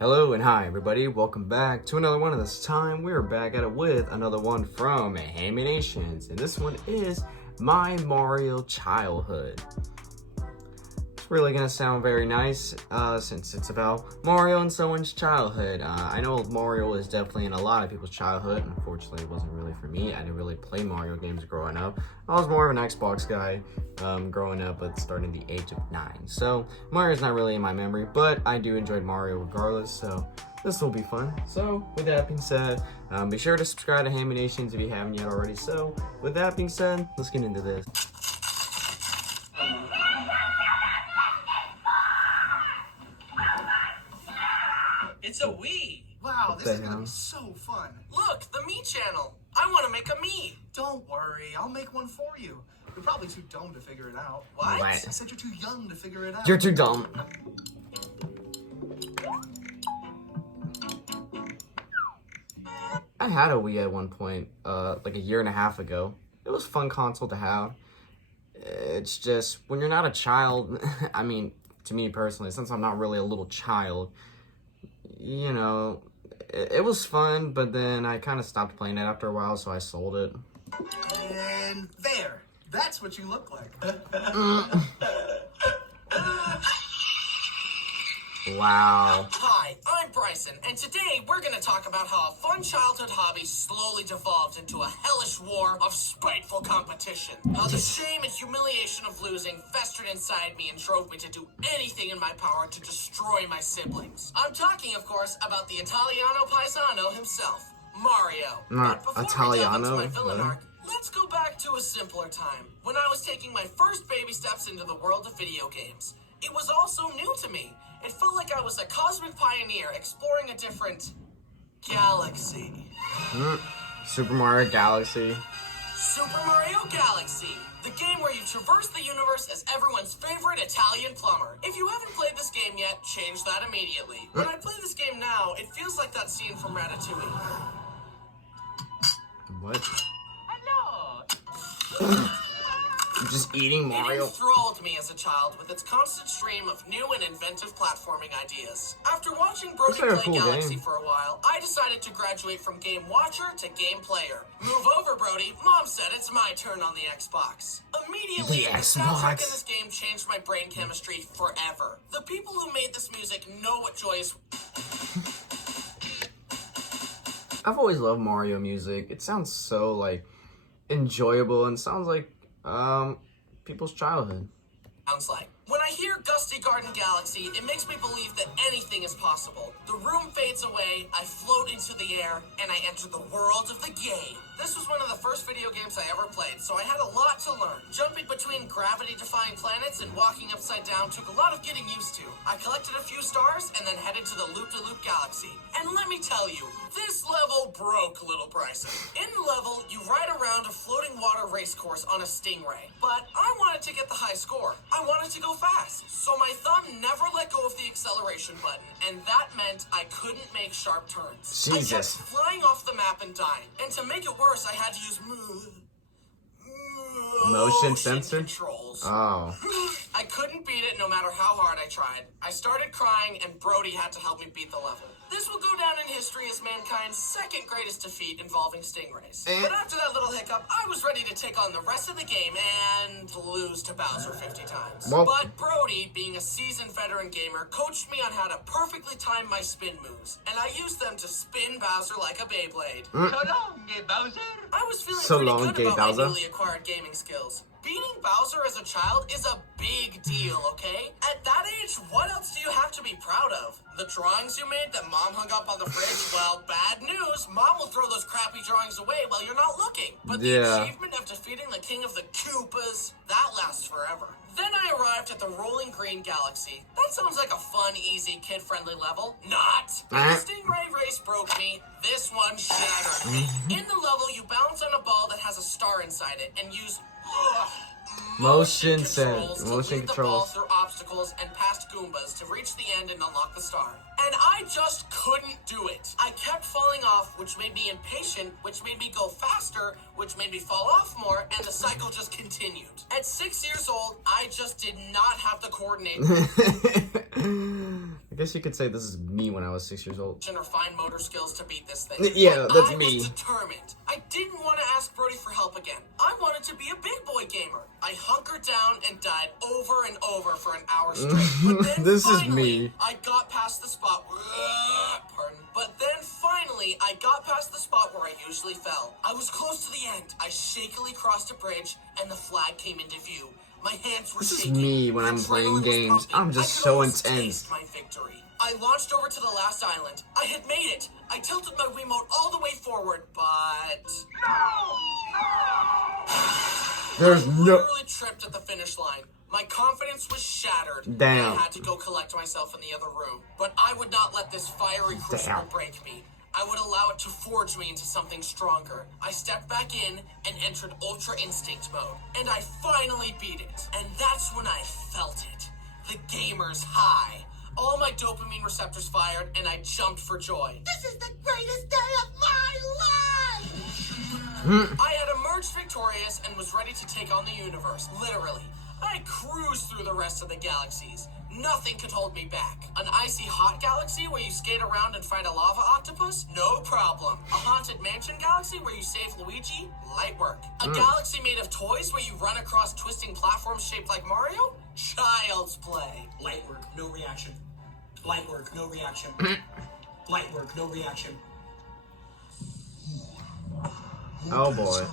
Hello and hi everybody, welcome back to another one, and this time we're back at it with another one from Haminations, and this one is my Mario childhood. It's really gonna sound very nice since it's about Mario and someone's childhood. I know Mario is definitely in a lot of people's childhood. Unfortunately, it wasn't really for me. I didn't really play Mario games growing up. I was more of an Xbox guy growing up, but starting the age of 9. So Mario's not really in my memory, but I do enjoy Mario regardless. So this will be fun. So with that being said, be sure to subscribe to Haminations if you haven't yet already. So with that being said, let's get into this. It's a Wii. Wow, this is gonna be so fun. Look, the Me channel. I want to make a Me. Don't worry, I'll make one for you. You're probably too dumb to figure it out. What? I said you're too young to figure it out. You're too dumb. I had a Wii at one point, like a year and a half ago. It was a fun console to have. It's just, when you're not a child, I mean, to me personally, since I'm not really a little child, you know, it was fun, but then I kind of stopped playing it after a while, so I sold it. And there, that's what you look like. Wow. Hi, I'm Bryson, and today we're going to talk about how a fun childhood hobby slowly devolved into a hellish war of spiteful competition. How the shame and humiliation of losing festered inside me and drove me to do anything in my power to destroy my siblings. I'm talking, of course, about the Italiano Paisano himself, Mario. But before we delve into my villain arc, let's go back to a simpler time, when I was taking my first baby steps into the world of video games. It was all so new to me. It felt like I was a cosmic pioneer exploring a different galaxy. Super Mario Galaxy. Super Mario Galaxy, the game where you traverse the universe as everyone's favorite Italian plumber. If you haven't played this game yet, change that immediately. When I play this game now, it feels like that scene from Ratatouille. What? Hello! Just eating Mario. It enthralled me as a child with its constant stream of new and inventive platforming ideas. After watching Brody play Galaxy for a while, I decided to graduate from game watcher to game player. Move over, Brody. Mom said it's my turn on the Xbox. Immediately, the soundtrack in this game changed my brain chemistry forever. The people who made this music know what joy is. I've always loved Mario music. It sounds so, like, enjoyable and sounds like people's childhood. Sounds like. When I hear Gusty Garden Galaxy, it makes me believe that anything is possible. The room fades away, I float into the air, and I enter the world of the game. This was one of the first video games I ever played, so I had a lot to learn. Jumping between gravity-defying planets and walking upside down took a lot of getting used to. I collected a few stars and then headed to the Loop-de-Loop Galaxy. And let me tell you, this level broke Little Bryson. In the level, you ride around a floating water race course on a Stingray. But I wanted to get the high score. I wanted to go fast, so my thumb never let go of the acceleration button, and that meant I couldn't make sharp turns. Jesus. I kept flying off the map and dying, and to make it worse, I had to use motion sensor controls. Oh. I couldn't beat it no matter how hard I tried. I started crying, and Brody had to help me beat the level. This will go down in history as mankind's second greatest defeat involving stingrays. But after that little hiccup, I was ready to take on the rest of the game and lose to Bowser 50 times. But Brody, being a seasoned veteran gamer, coached me on how to perfectly time my spin moves, and I used them to spin Bowser like a Beyblade. So long, Bowser. I was feeling pretty good about my newly acquired gaming skills. Beating Bowser as a child is a big deal, okay? At that age, what else do you have to be proud of? The drawings you made that Mom hung up on the fridge? Well, bad news. Mom will throw those crappy drawings away while you're not looking. But the achievement of defeating the king of the Koopas, that lasts forever. Then I arrived at the Rolling Green Galaxy. That sounds like a fun, easy, kid-friendly level. Not! The Stingray race broke me. This one shattered me. In the level, you bounce on a ball that has a star inside it and use motion controls to lead the ball through obstacles and past Goombas to reach the end and unlock the star. And I just couldn't do it. I kept falling off, which made me impatient, which made me go faster, which made me fall off more, and the cycle just continued. At 6 years old, I just did not have the coordination. guess you could say this is me when I was 6 years old. And refined motor skills to beat this thing. Yeah, that's I me. was determined. I didn't want to ask Brody for help again. I wanted to be a big boy gamer. I hunkered down and died over and over for an hour straight. But then This is finally, me. I got past the spot. Pardon. But then finally, I got past the spot where I usually fell. I was close to the end. I shakily crossed a bridge, and the flag came into view. My hands were This is shaking. me when My I'm playing adrenaline was games. pumping. I'm just I could so almost intense. taste my victory. I launched over to the last island. I had made it. I tilted my Wiimote all the way forward, but... There's I no... literally tripped at the finish line. My confidence was shattered. Damn. And I had to go collect myself in the other room. But I would not let this fiery crucible break me. I would allow it to forge me into something stronger. I stepped back in and entered Ultra Instinct mode. And I finally beat it. And that's when I felt it. The gamer's high. All my dopamine receptors fired, and I jumped for joy. This is the greatest day of my life! I had emerged victorious and was ready to take on the universe, literally. I cruised through the rest of the galaxies. Nothing could hold me back. An icy hot galaxy where you skate around and fight a lava octopus? No problem. A haunted mansion galaxy where you save Luigi? Light work. A galaxy made of toys where you run across twisting platforms shaped like Mario? Child's play. Light work, no reaction. Light work, no reaction. Light work, no reaction. Oh boy.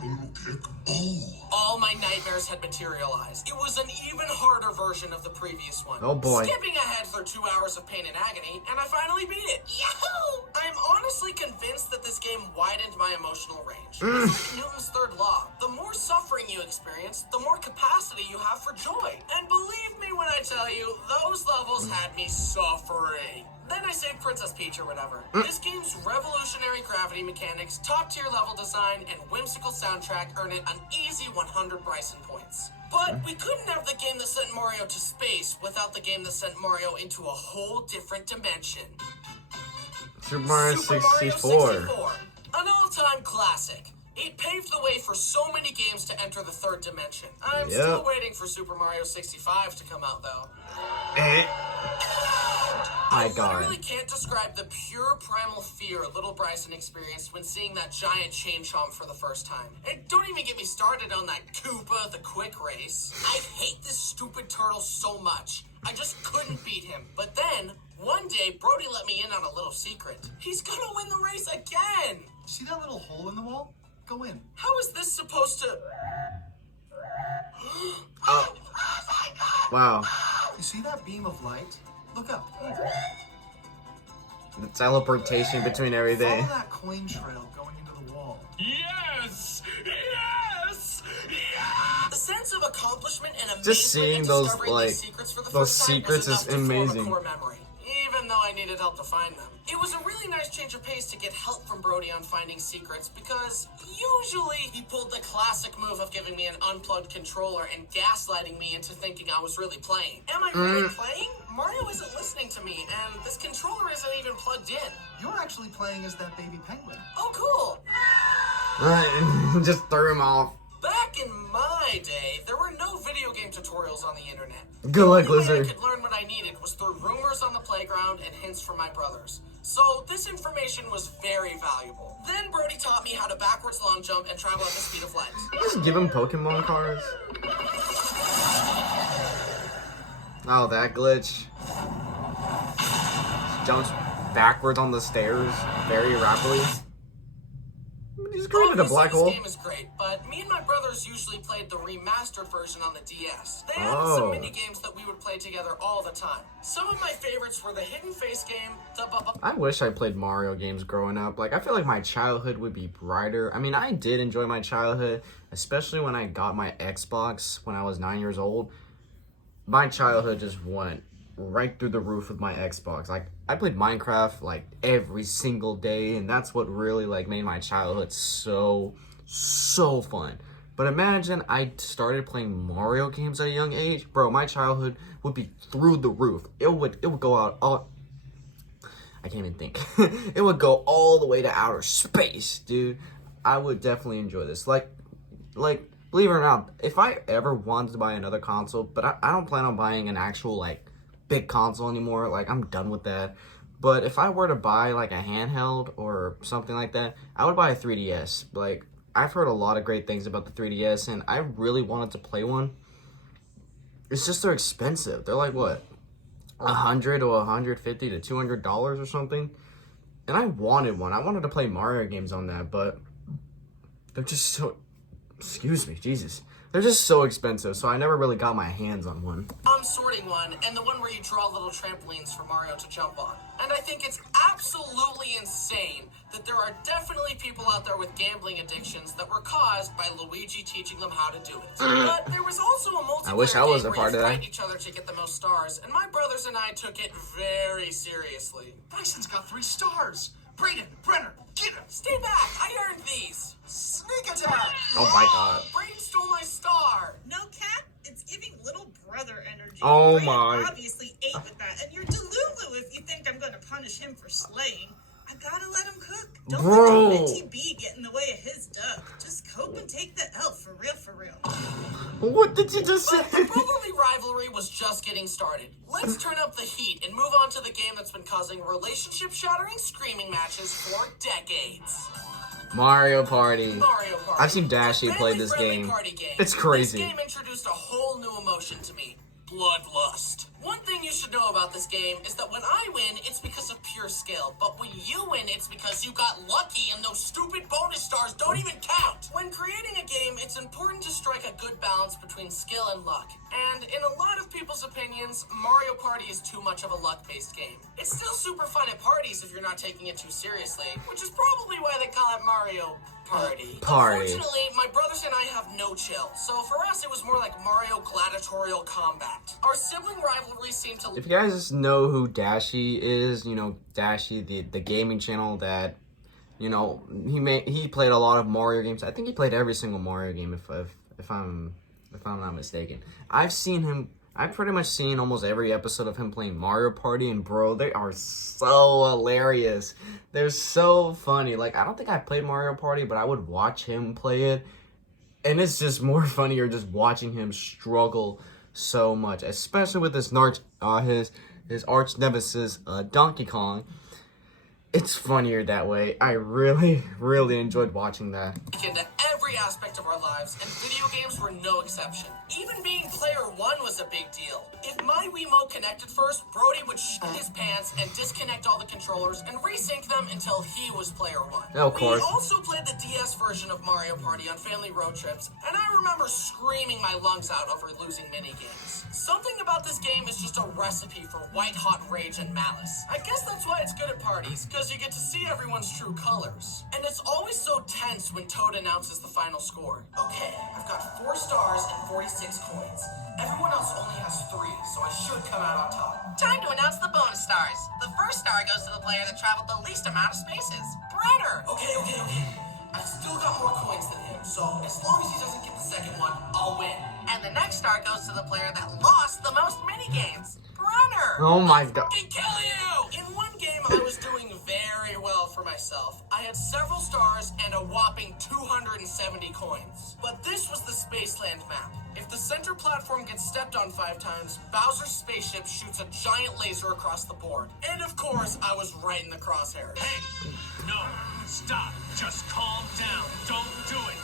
All my nightmares had materialized. It was an even harder version of the previous one. Oh boy. Skipping ahead through 2 hours of pain and agony, and I finally beat it. Yahoo! I'm honestly convinced that this game widened my emotional range. It's like Newton's third law. The more suffering you experience, the more capacity you have for joy. And believe me when I tell you, those levels had me suffering. Then I saved Princess Peach or whatever. This game's revolutionary gravity mechanics, top-tier level design, and whimsical soundtrack earn it an easy 100 Bryson points. But we couldn't have the game that sent Mario to space without the game that sent Mario into a whole different dimension. Super Mario Super Mario 64. 64, an all-time classic. It paved the way for so many games to enter the third dimension. I'm still waiting for Super Mario 65 to come out, though. I literally can't describe the pure primal fear little Bryson experienced when seeing that giant chain chomp for the first time. And don't even get me started on that Koopa the Quick Race. I hate this stupid turtle so much. I just couldn't beat him. But then, one day, Brody let me in on a little secret. He's gonna win the race again! See that little hole in the wall? Go in. How is this supposed to... Oh. Wow. You see that beam of light? Look up. The teleportation between everything. Follow that coin trail going into the wall. Yes! Yes! Yes! The sense of accomplishment and amazement Just seeing in those, discovering like, these secrets for the those first time secrets was is enough to form amazing. a core memory, even though I needed help to find them. It was a really nice change of pace to get help from Brody on finding secrets because usually he pulled the classic move of giving me an unplugged controller and gaslighting me into thinking I was really playing. Am I really playing? Mario isn't listening to me, and this controller isn't even plugged in. You're actually playing as that baby penguin. Oh, cool. Just threw him off. Back in my day, there were no video game tutorials on the internet. Good luck, The only way I Lizard. could learn what I needed was through rumors on the playground and hints from my brothers. So this information was very valuable. Then Brody taught me how to backwards long jump and travel at the speed of light. Just give him Pokemon cards. Oh, that glitch. Jumps backwards on the stairs very rapidly. He's created a black hole. This game is great, but me and my brothers usually played the remastered version on the DS. They had some mini games that we would play together all the time. Some of my favorites were the Hidden Face game, I wish I played Mario games growing up. Like, I feel like my childhood would be brighter. I mean, I did enjoy my childhood, especially when I got my Xbox when I was 9 years old. My childhood just went right through the roof with my Xbox. Like, I played Minecraft like every single day, and that's what really like made my childhood so fun. But imagine I started playing Mario games at a young age, bro. My childhood would be through the roof. It would go out all. I can't even think. It would go all the way to outer space, dude. I would definitely enjoy this. Like, believe it or not, if I ever wanted to buy another console, but I don't plan on buying an actual like big console anymore. Like, I'm done with that. But if I were to buy like a handheld or something like that, I would buy a 3DS. Like, I've heard a lot of great things about the 3DS, and I really wanted to play one. It's just they're expensive. They're like what, $100 to $150 to $200 or something. And I wanted one. I wanted to play Mario games on that, but they're just so, excuse me, Jesus. They're just so expensive, so I never really got my hands on one. I'm sorting one, and the one where you draw little trampolines for Mario to jump on. And I think it's absolutely insane that there are definitely people out there with gambling addictions that were caused by Luigi teaching them how to do it. But there was also a multiplayer I wish I was a game part where of you that. fight each other to get the most stars, and my brothers and I took it very seriously. Bryson's got 3 stars. Brayden, Brenner, get him. Stay back! I earned these! Sneak attack. Oh my god. Brayden stole my star! No, Cat, it's giving little brother energy. Oh Brayden my. obviously ate with that, and you're delulu if you think I'm gonna punish him for slaying. I gotta let him cook. Don't Bro. let the minty bee get in the way of his duck. Just cope and take the L, for real, for real. What did you just say? But the brotherly rivalry was just getting started. Let's turn up the heat and move on to the game that's been causing relationship-shattering screaming matches for decades. Mario Party. Mario Party. I've seen Dashi play this Family-friendly game. party game. It's crazy. This game introduced a whole new emotion to me. Bloodlust. One thing you should know about this game is that when I win, it's because of pure skill. But when you win, it's because you got lucky and those stupid bonus stars don't even count. When creating a game, it's important to strike a good balance between skill and luck. And in a lot of people's opinions, Mario Party is too much of a luck-based game. It's still super fun at parties if you're not taking it too seriously, which is probably why they call it Mario Party. Unfortunately, my brothers and I have no chill, so for us it was more like Mario Gladiatorial Combat. Our sibling rivalry seemed to... If you guys know who Dashi is, you know, Dashi, the gaming channel that, you know, he played a lot of Mario games. I think he played every single Mario game if I'm not mistaken. I've pretty much seen almost every episode of him playing Mario Party, and bro, they are so hilarious. They're so funny. Like, I don't think I played Mario Party, but I would watch him play it, and it's just more funnier just watching him struggle so much, especially with his arch nemesis, Donkey Kong. It's funnier that way. I really, really enjoyed watching that. Into every aspect of our lives, and video games were no exception. Even being player one was a big deal. If my Wiimote connected first, Brody would shit his pants and disconnect all the controllers and resync them until he was player one. Of course. We also played the DS version of Mario Party on family road trips, and I remember screaming my lungs out over losing minigames. Something about this game is just a recipe for white-hot rage and malice. I guess that's why it's good at parties, because you get to see everyone's true colors. And it's always so tense when Toad announces the final score. Okay, I've got 4 stars and 46 coins. Everyone else only has 3, so I should come out on top. Time to announce the bonus stars. The first star goes to the player that traveled the least amount of spaces. Brenner! Okay. I've still got more coins than him, so as long as he doesn't get the second one, I'll win. And the next star goes to the player that lost the most minigames. Brenner! Oh my god. Fucking kill you! In one game, I was doing very well for myself. I had several stars and a whopping 270 coins. But this was the Spaceland map. If the center platform gets stepped on 5 times, Bowser's spaceship shoots a giant laser across the board. And of course, I was right in the crosshairs. Hey, no, stop. Just calm down. Don't do it.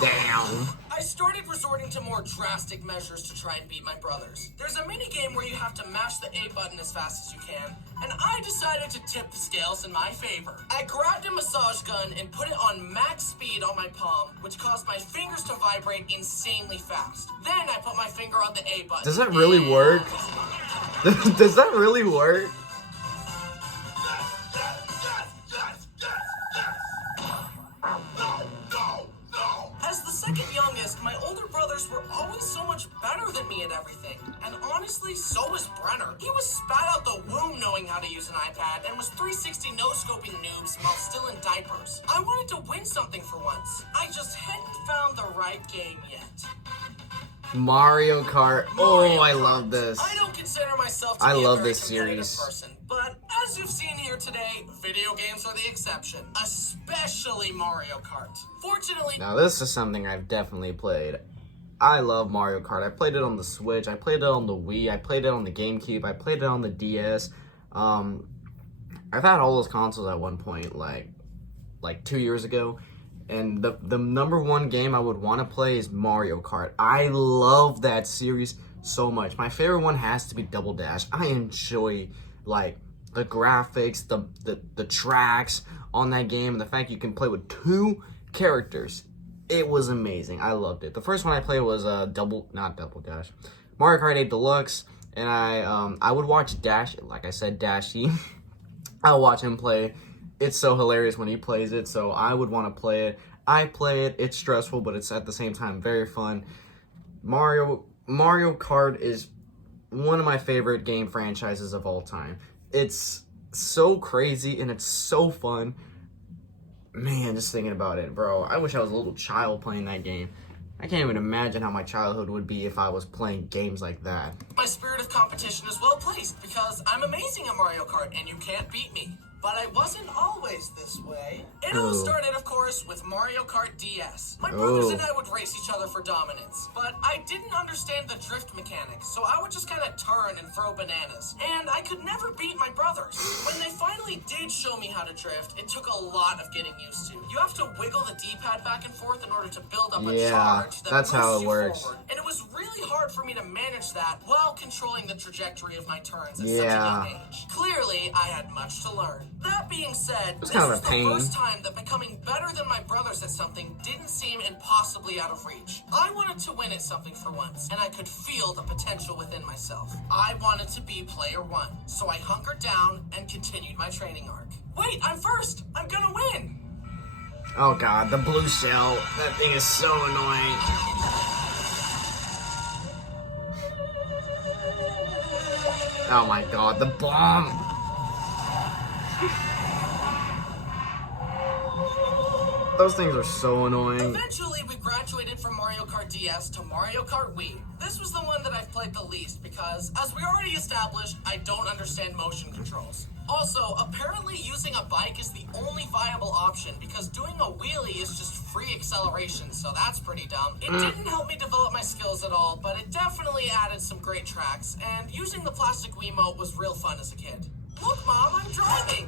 Damn. I started resorting to more drastic measures to try and beat my brothers. There's a mini game where you have to mash the A button as fast as you can, and I decided to tip the scales in my favor. I grabbed a massage gun and put it on max speed on my palm, which caused my fingers to vibrate insanely fast. Then I put my finger on the A button. Does that really work? Does that really work? As the second youngest, my older brothers were always so much better than me at everything. And honestly, so was Brenner. He was spat out the womb knowing how to use an iPad and was 360 no-scoping noobs while still in diapers. I wanted to win something for once. I just hadn't found the right game yet. Mario Kart. Oh, I love this. I don't consider myself to I be love a very this competitive series. person, but as you've seen here today, video games are the exception, especially Mario Kart. Fortunately, Now this is something I've definitely played. I love Mario Kart. I played it on the Switch, I played it on the Wii, I played it on the GameCube, I played it on the DS. I've had all those consoles at one point, like 2 years ago. And the number one game I would want to play is Mario Kart. I love that series so much. My favorite one has to be Double Dash. I enjoy like the graphics, the tracks on that game, and the fact you can play with 2 characters. It was amazing. I loved it. The first one I played was Mario Kart 8 Deluxe, and I would watch Dash, like I said, Dashy. I'll watch him play. It's so hilarious when he plays it, so I would want to play it. I play it. It's stressful, but it's at the same time very fun. Mario Kart is one of my favorite game franchises of all time. It's so crazy and it's so fun. Man, just thinking about it, bro. I wish I was a little child playing that game. I can't even imagine how my childhood would be if I was playing games like that. my spirit of competition is well placed because I'm amazing at Mario Kart and you can't beat me. But I wasn't always this way. It all started, of course, with Mario Kart DS. My brothers and I would race each other for dominance, but I didn't understand the drift mechanics, so I would just kind of turn and throw bananas. And I could never beat my brothers. When they finally did show me how to drift, it took a lot of getting used to. You have to wiggle the D-pad back and forth in order to build up a charge that that's how it moves you works. forward. And it was really hard for me to manage that while controlling the trajectory of my turns at such a young age. Clearly, I had much to learn. That being said, this kind of was a the pain. first time that becoming better than my brothers at something didn't seem impossibly out of reach. I wanted to win at something for once, and I could feel the potential within myself. I wanted to be player one, so I hunkered down and continued my training arc. Wait, I'm first! I'm gonna win! Oh god, the blue shell. That thing is so annoying. Oh my god, the bomb! Those things are so annoying. Eventually, we graduated from Mario Kart DS to Mario Kart Wii. This was the one that I've played the least because, as we already established, I don't understand motion controls. Also, apparently using a bike is the only viable option because doing a wheelie is just free acceleration, so that's pretty dumb. It didn't help me develop my skills at all, but it definitely added some great tracks, and using the plastic Wiimote was real fun as a kid. Look, Mom, I'm driving!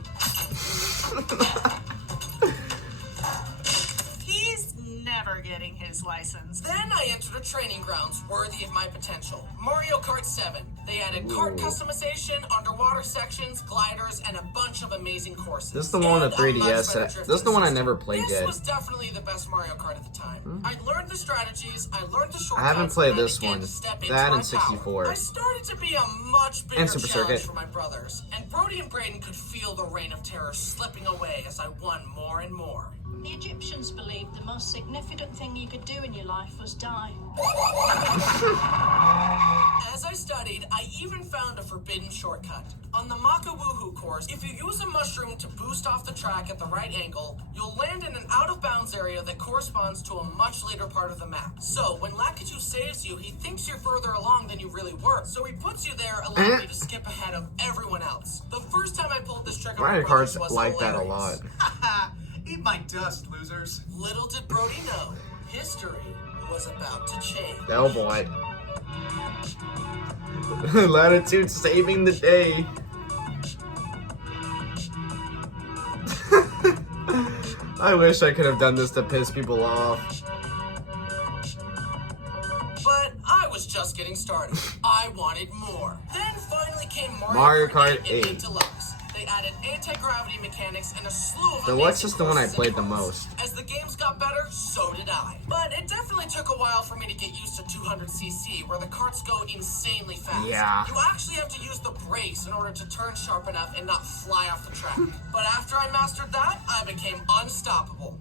He's never getting his license. Then I entered a training grounds worthy of my potential. Mario Kart 7. They added kart customization, underwater sections, gliders, and a bunch of amazing courses. This is the one with 3DS. This is the one I never played yet. This was definitely the best Mario Kart at the time. I learned the strategies, I learned the shortcuts. I haven't played and I this began one. to step into That my and 64. power. I started to be a much bigger And Super challenge Circuit. for my brothers, and Brody and Braden could feel the reign of terror slipping away as I won more and more. The Egyptians believed the most significant thing you could do in your life was die. As I studied, I even found a forbidden shortcut. On the Maka Woohoo course, if you use a mushroom to boost off the track at the right angle, you'll land in an out-of-bounds area that corresponds to a much later part of the map. So, when Lakitu saves you, he thinks you're further along than you really were. So he puts you there, allowing you to skip ahead of everyone else. The first time I pulled this trick on my Mario brothers Kart's was like that a lot. hilarious. Eat my dust, losers. Little did Brody know, history was about to change. Oh boy. Latitude saving the day. I wish I could have done this to piss people off. But I was just getting started. I wanted more. Then finally came Mario Kart 8. and Deluxe. They added anti-gravity mechanics and a slew of Deluxe amazing is the one I courses played and the cars. most. As the games got better, so did I. But it definitely took a while for me to get used to 200cc, where the karts go insanely fast. Yeah. You actually have to use the brakes in order to turn sharp enough and not fly off the track. But after I mastered that, I became unstoppable.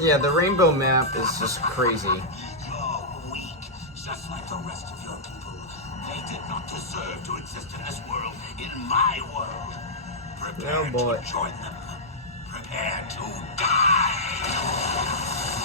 Yeah, the rainbow map is just crazy. You're weak, just like the rest of your people. They did not deserve to exist in this world, in my world. Prepare Oh boy. to join them. Prepare to die.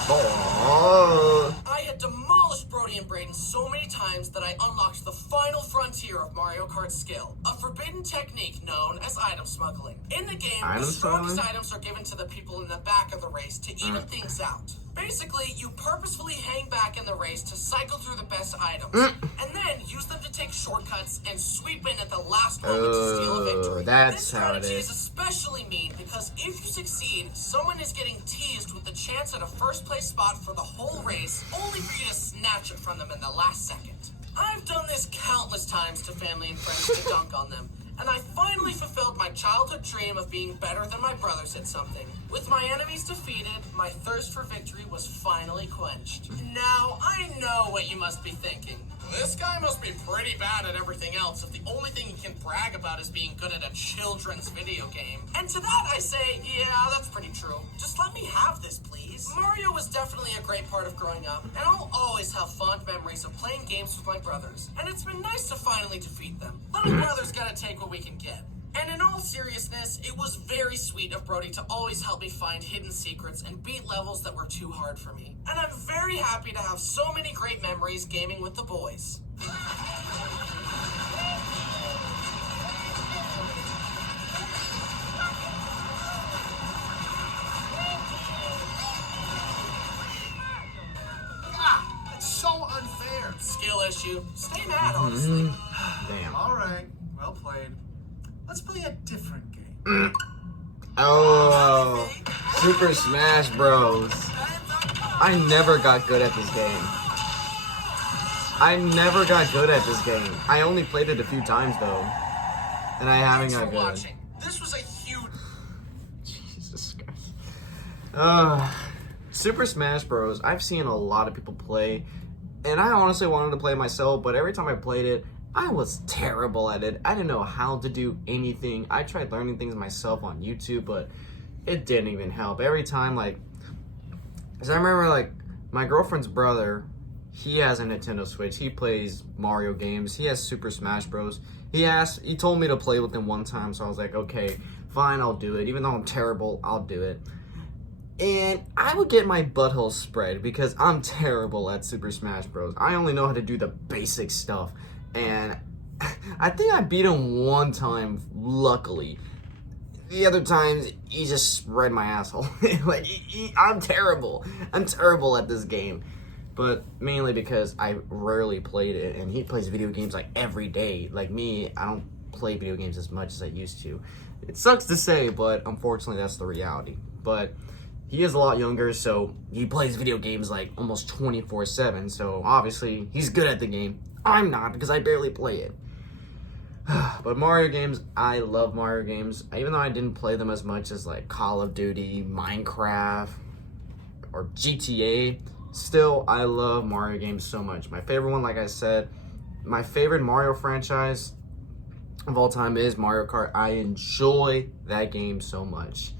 Oh. I had demolished Brody Brody and Braden so many times that I unlocked the final frontier of Mario Kart's skill, a forbidden technique known as item smuggling. In the game, the strongest items are given to the people in the back of the race to even things out. Basically, you purposefully hang back in the race to cycle through the best items, and then use them to take shortcuts and sweep in at the last moment to steal a victory. That's this how it strategy is. is especially mean because if you succeed, someone is getting teased with the chance at a first place spot for the whole race, only for you to snatch it from them in the last second. I've done this countless times to family and friends to dunk on them, and I finally fulfilled my childhood dream of being better than my brothers at something. With my enemies defeated, my thirst for victory was finally quenched. Now, I know what you must be thinking. This guy must be pretty bad at everything else if the only thing he can brag about is being good at a children's video game. And to that I say, yeah, that's pretty true. Just let me have this, please. Mario was definitely a great part of growing up, and I'll always have fond memories of playing games with my brothers. And it's been nice to finally defeat them. Little brothers gotta take what we can get. And in all seriousness, it was very sweet of Brody to always help me find hidden secrets and beat levels that were too hard for me. And I'm very happy to have so many great memories gaming with the boys. It's so unfair. Skill issue. Stay mad, honestly. Damn. All right, well played. Let's play a different game. Oh, Super Smash Bros. I never got good at this game. I never got good at this game. I only played it a few times though, and I haven't got good. Watching. This was a huge. Jesus Christ. Super Smash Bros. I've seen a lot of people play, and I honestly wanted to play it myself, but every time I played it, I was terrible at it. I didn't know how to do anything. I tried learning things myself on YouTube, but it didn't even help. Every time, like, because I remember, like, my girlfriend's brother, he has a Nintendo Switch. He plays Mario games. He has Super Smash Bros. He told me to play with him one time, so I was like, okay, fine, I'll do it. Even though I'm terrible, I'll do it. And I would get my butthole spread because I'm terrible at Super Smash Bros. I only know how to do the basic stuff. And I think I beat him one time, luckily. The other times, he just spread my asshole. Like, I'm terrible. I'm terrible at this game. But mainly because I rarely played it, and he plays video games like every day. Like me, I don't play video games as much as I used to. It sucks to say, but unfortunately that's the reality. But he is a lot younger, so he plays video games like almost 24/7, so obviously he's good at the game. I'm not, because I barely play it. But Mario games, I love Mario games. Even though I didn't play them as much as like Call of Duty, Minecraft, or GTA, still, I love Mario games so much. My favorite one, like I said, my favorite Mario franchise of all time is Mario Kart. I enjoy that game so much.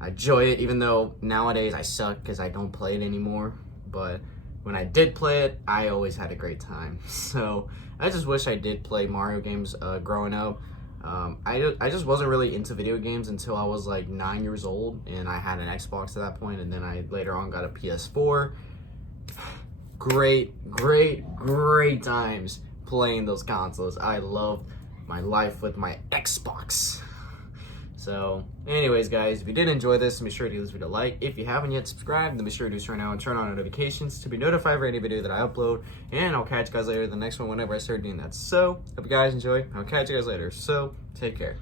I enjoy it, even though nowadays I suck because I don't play it anymore. But when I did play it, I always had a great time. So I just wish I did play Mario games growing up. I just wasn't really into video games until I was like 9 years old, and I had an Xbox at that point, and then I later on got a PS4. Great times playing those consoles. I loved my life with my Xbox. So, anyways, guys, if you did enjoy this, be sure to give this video a like. If you haven't yet subscribed, then be sure to do so right now and turn on notifications to be notified for any video that I upload. And I'll catch you guys later in the next one whenever I start doing that. So, hope you guys enjoy. I'll catch you guys later. So, take care.